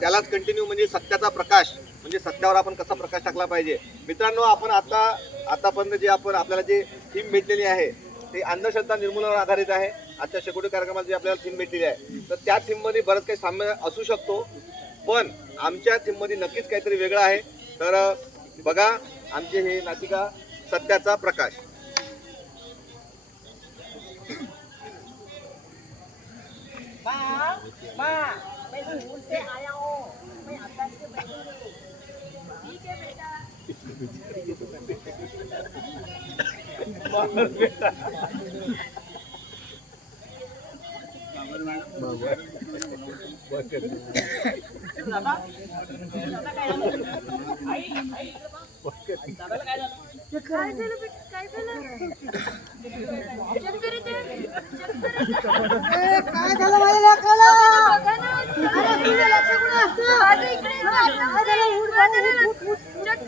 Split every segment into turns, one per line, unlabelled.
त्यालाच कंटिन्यू म्हणजे सत्याचा प्रकाश म्हणजे सत्यावर आपण कसा प्रकाश टाकला पाहिजे? मित्रांनो आपण आता आतापर्यंत जे आपण आपल्याला जे थीम भेटलेली आहे ते अंधश्रद्धा निर्मूलनावर आधारित आहे. आजच्या शेकोटी कार्यक्रमात जी आपल्याला थीम भेटलेली आहे तर त्या थीममध्ये बरंच काही साम्य असू शकतो. पण आमच्या थीममध्ये नक्कीच काहीतरी वेगळं आहे. तर बघा आमचे हे नाटिका सत्याचा प्रकाश
माँ माँ मैं स्कूल से आया हूँ मैं अभ्यास के बैठूंगी ठीक है बेटा
काय झालं बेटा काय झालं चक्कर येते
काय झालं माझ्या लेकाला?
बघा ना माझं इकडे चक्कर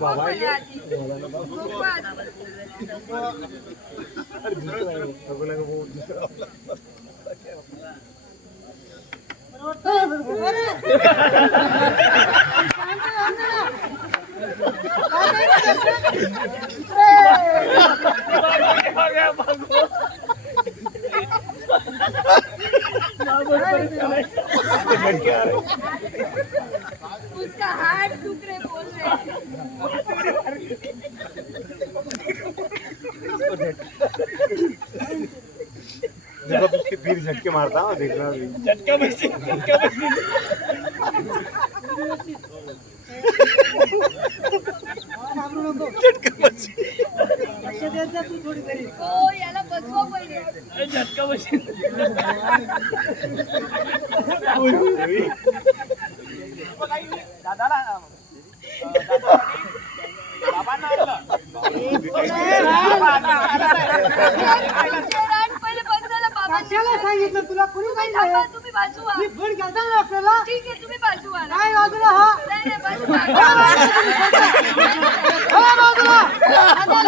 बाबा उसका हाथ दुख रहे बोल रहे
फिर झटके मारता हूँ, देखना भी.
घाबरू नको. लक्ष देत जा तू थोडी तरी.
हो याला बसवा पहिले शेरान पहिले बसायला बाबा
कशाला सांगितलं तुला कुणी सांगितलं
तुम्ही बाजू व्हा.
मी फड घालता ना आपल्याला
ठीक आहे तुम्ही बाजू व्हा.
काय बाजूला हा
नाही नाही बाजू व्हा.
हा बाजूला आता लेका,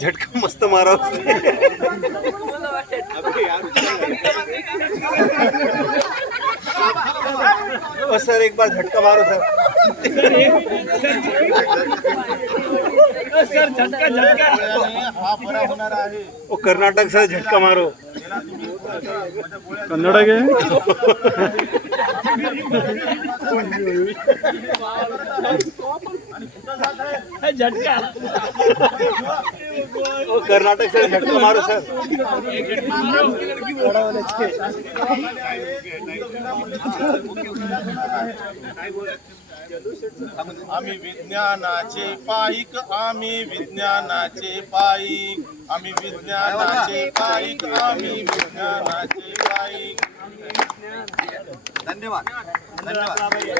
झटका मस्त मारा सर एक बार झटका मारो सर।
सर झटका झटका
कर्नाटक सर झटका मारो।
कन्नड
ए, झटका
कर्नाटक सर झटका मारो, सर।
आम्ही विज्ञानाचे पाईक, आम्ही विज्ञानाचे पाईक. आम्ही विज्ञानाचे पाईक, आम्ही विज्ञानाचे पाईक.
धन्यवाद. धन्यवाद.